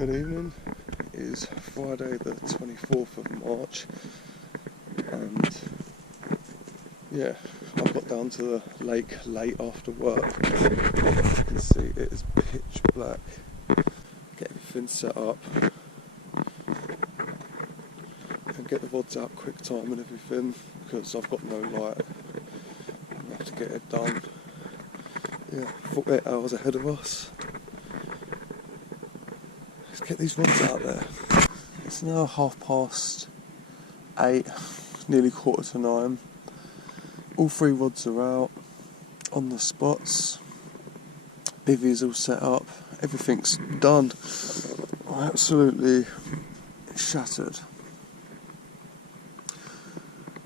Good evening. It is Friday the 24th of March and yeah, I've got down to the lake late after work. As you can see, it is pitch black. Get everything set up and get the rods out quick time and everything because I've got no light. I have to get it done. Yeah, 48 hours ahead of us. Let's get these rods out there. It's now 8:30, nearly 9:15. All three rods are out on the spots. Bivvy's all set up. Everything's done. I'm absolutely shattered.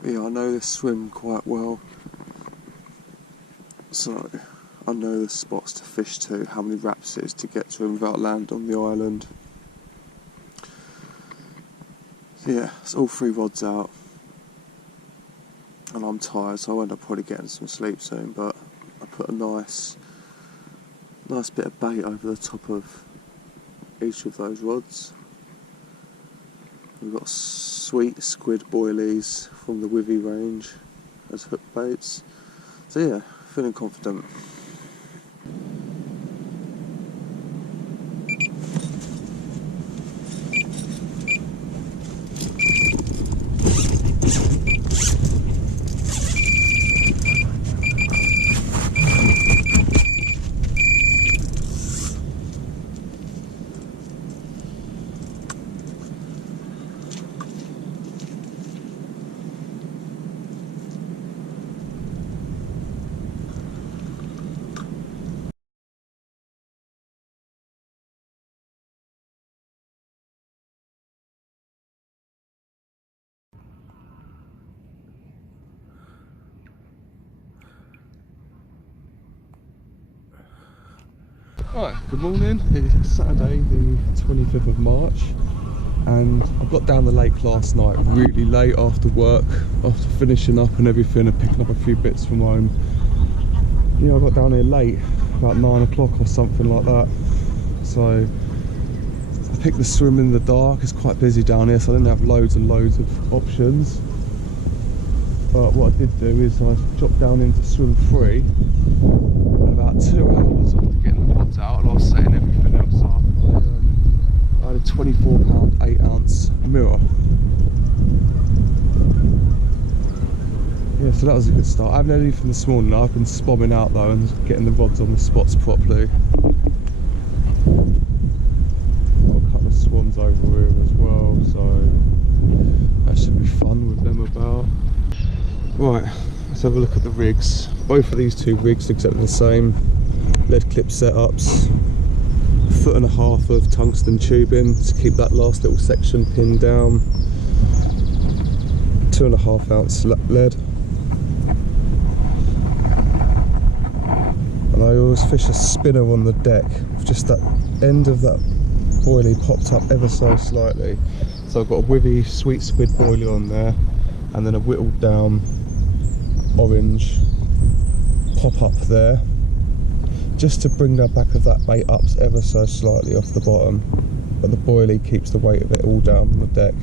Yeah, I know this swim quite well, so I know the spots to fish to, how many wraps it is to get to them without land on the island. So yeah, it's all three rods out. And I'm tired, so I'll end up probably getting some sleep soon, but I put a nice bit of bait over the top of each of those rods. We've got sweet squid boilies from the Wivy range as hook baits. So yeah, feeling confident. Right, good morning. It's Saturday the 25th of March and I got down the lake last night really late after work, after finishing up and everything and picking up a few bits from home. Yeah, I got down here late, about 9 o'clock or something like that. So I picked the swim in the dark. It's quite busy down here, so I didn't have loads and loads of options. But what I did do is I dropped down into swim 3 and about 2 hours after getting the rods out and I was setting everything else up, I had a 24-pound 8-ounce mirror. Yeah, so that was a good start. I haven't had anything this morning. I've been spomming out though and getting the rods on the spots properly. Got a couple of swans over here as well, so that should be fun with them about. Right, let's have a look at the rigs. Both of these two rigs are exactly the same. Lead clip setups, 1.5 foot of tungsten tubing to keep that last little section pinned down, 2.5 ounce lead. And I always fish a spinner on the deck, with just that end of that boilie popped up ever so slightly. So I've got a Wivy sweet squid boilie on there, and then a whittled down orange pop up there, just to bring the back of that bait up ever so slightly off the bottom, but the boilie keeps the weight of it all down on the deck.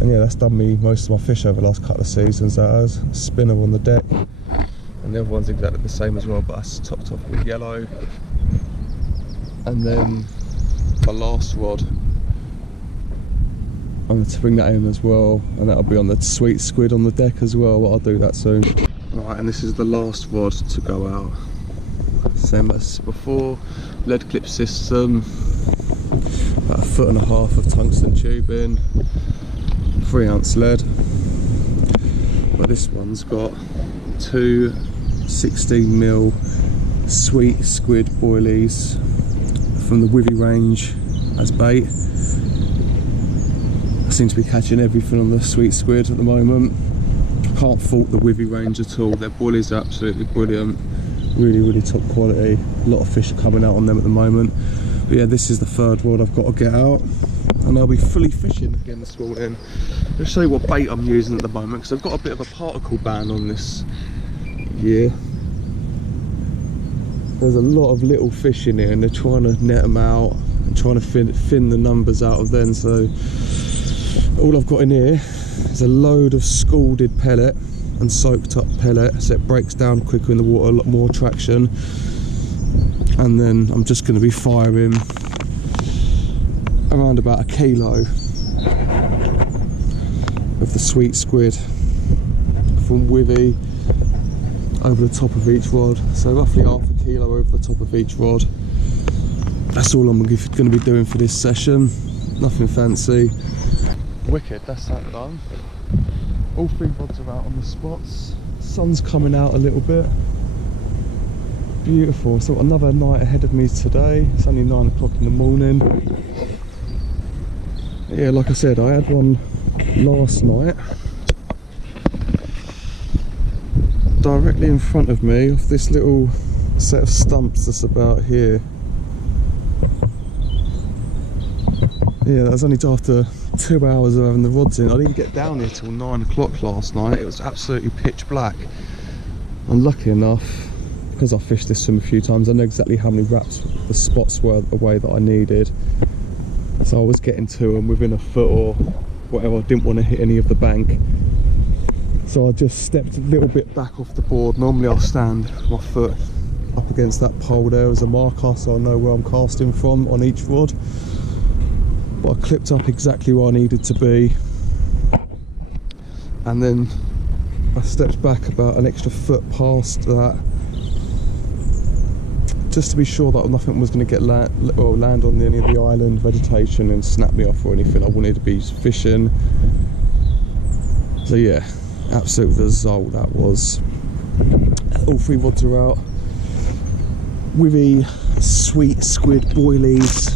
And yeah, that's done me most of my fish over the last couple of seasons. That has a spinner on the deck, and the other one's exactly the same as well, but that's topped off with yellow. And then my last rod, I'm going to bring that in as well, and that'll be on the sweet squid on the deck as well, but I'll do that soon. Right, and this is the last rod to go out. Same as before, lead clip system, about 1.5 foot of tungsten tubing, 3 ounce lead. But this one's got 2 16mm sweet squid boilies from the Wivy range as bait. I seem to be catching everything on the sweet squid at the moment. Can't fault the Wivy range at all. Their boilies are absolutely brilliant. Really top quality. A lot of fish are coming out on them at the moment. But yeah, this is the third rod I've got to get out, and I'll be fully fishing again this morning. I'll show you what bait I'm using at the moment, because I've got a bit of a particle ban on this year. There's a lot of little fish in here and they're trying to net them out. and trying to thin the numbers out of them. So all I've got in here is a load of scalded pellet and soaked up pellet, so it breaks down quicker in the water, a lot more traction. And then I'm just going to be firing around about 1 kilo of the sweet squid from Withy over the top of each rod, so roughly 1/2 kilo over the top of each rod. That's all I'm going to be doing for this session, nothing fancy. Wicked, that's that done. All 3 rods are out on the spots, sun's coming out a little bit. Beautiful, so another night ahead of me today. It's only 9 o'clock in the morning. Yeah, like I said, I had one last night directly in front of me off this little set of stumps that's about here. Yeah, that was only after 2 hours of having the rods in. I didn't get down here till 9 o'clock last night. It was absolutely pitch black. I'm lucky enough, because I fished this swim a few times, I know exactly how many wraps the spots were away that I needed. So I was getting to them within a foot or whatever. I didn't want to hit any of the bank. So I just stepped a little bit back off the board. Normally I'll stand my foot up against that pole there as a marker, so I know where I'm casting from on each rod. But I clipped up exactly where I needed to be. And then I stepped back about an extra foot past that, just to be sure that nothing was going to get land on any of the island vegetation and snap me off or anything. I wanted to be fishing. So yeah, absolute result that was. All 3 rods are out. Withy sweet squid boilies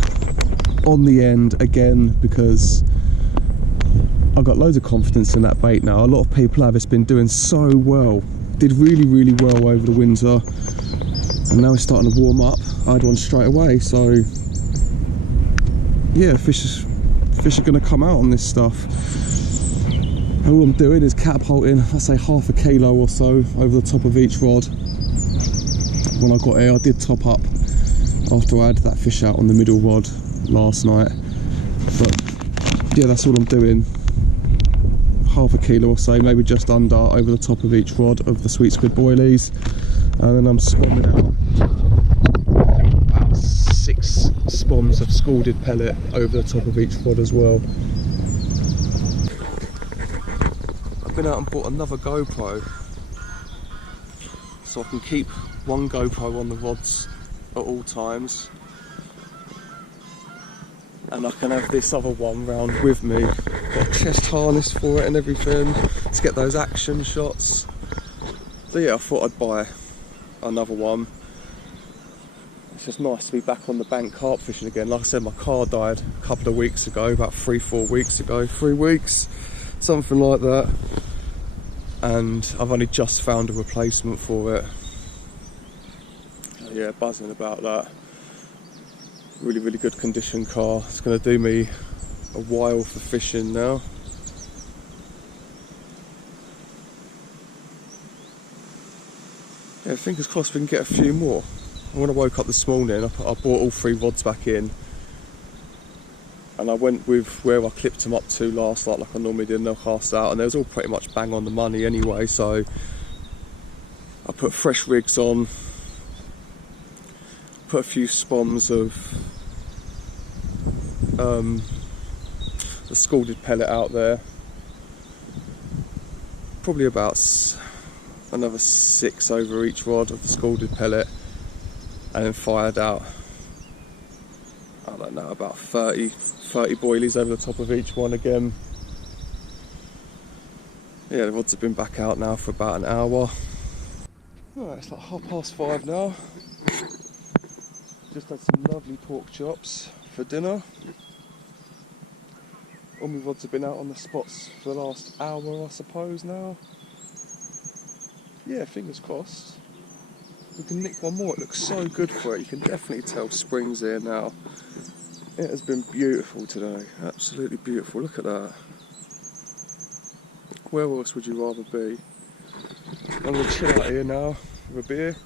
on the end again, because I've got loads of confidence in that bait now. A lot of people have. It's been doing so well. Did really well over the winter. And now it's starting to warm up. I had one straight away, so yeah, fish are going to come out on this stuff. And all I'm doing is catapulting, I say 1/2 kilo or so over the top of each rod. When I got here, I did top up after I had that fish out on the middle rod last night. But yeah, that's all I'm doing. 1/2 kilo or so, maybe just under, over the top of each rod of the sweet squid boilies. And then I'm spomming out about 6 spoms of scalded pellet over the top of each rod as well. I've been out and bought another GoPro, so I can keep one GoPro on the rods at all times, and I can have this other one round with me. Got a chest harness for it and everything to get those action shots. So yeah, I thought I'd buy another one. It's just nice to be back on the bank carp fishing again. Like I said, my car died a couple of weeks ago, about 3-4 weeks ago, 3 weeks, something like that, and I've only just found a replacement for it. Yeah, buzzing about that. Really good condition car. It's going to do me a while for fishing now. Yeah, fingers crossed we can get a few more. When I woke up this morning, I brought all 3 rods back in, and I went with where I clipped them up to last night, like I normally did, and they'll cast out, and they was all pretty much bang on the money anyway. So I put fresh rigs on, put a few spoms of the scalded pellet out there, probably about another 6 over each rod of the scalded pellet, and then fired out, I don't know, about 30 boilies over the top of each one again. Yeah, the rods have been back out now for about an hour. Alright, it's like 5:30 now. Just had some lovely pork chops for dinner. All my rods have been out on the spots for the last hour, I suppose now. Yeah, fingers crossed we can nick one more. It looks so good for it. You can definitely tell spring's here now. It has been beautiful today, absolutely beautiful. Look at that. Where else would you rather be? I'm going to chill out here now with a beer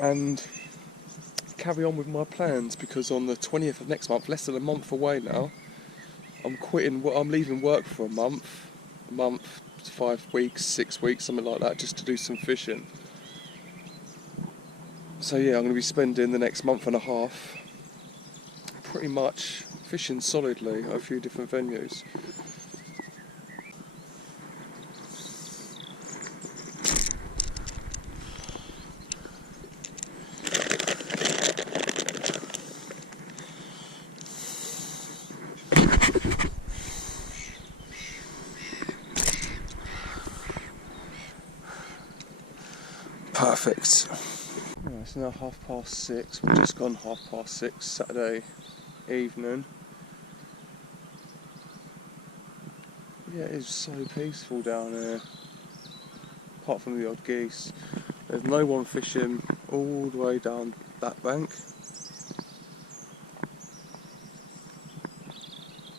and carry on with my plans, because on the 20th of next month, less than a month away now, I'm leaving work for a month, 5 weeks, 6 weeks, something like that, just to do some fishing. So yeah, I'm going to be spending the next month and a half pretty much fishing solidly at a few different venues. Perfect. It's now 6:30. We've just gone 6:30 Saturday evening. Yeah, it is so peaceful down here. Apart from the odd geese. There's no one fishing all the way down that bank.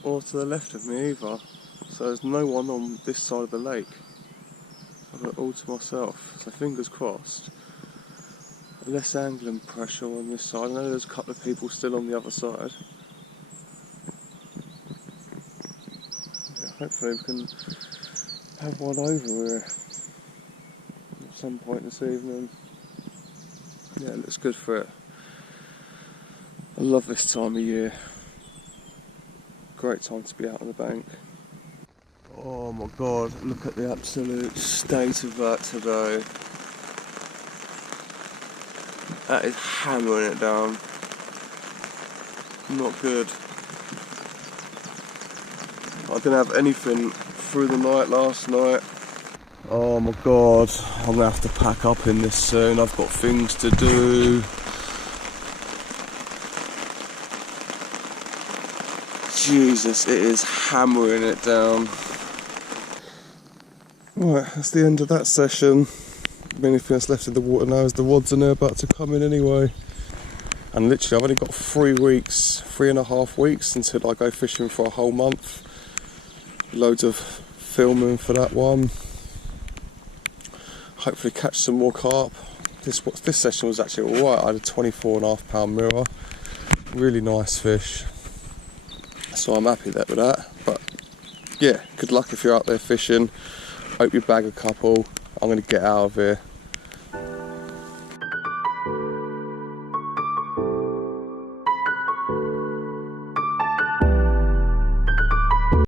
Or to the left of me either. So there's no one on this side of the lake. I've got it all to myself. So fingers crossed. Less angling pressure on this side. I know there's a couple of people still on the other side. Yeah, hopefully we can have one over here at some point this evening. Yeah, it looks good for it. I love this time of year. Great time to be out on the bank. Oh my god, look at the absolute state of that today. That is hammering it down. Not good. I didn't have anything through the night last night. Oh my god, I'm gonna have to pack up in this soon. I've got things to do. Jesus, it is hammering it down. Right, that's the end of that session. The only thing that's left in the water now is the rods, and they're about to come in anyway. And literally I've only got 3.5 weeks until I go fishing for a whole month. Loads of filming for that one. Hopefully catch some more carp. This session was actually alright. I had a 24.5 pound mirror. Really nice fish. So I'm happy with that. But yeah, good luck if you're out there fishing. Hope you bag a couple. I'm going to get out of here.